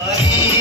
Bye.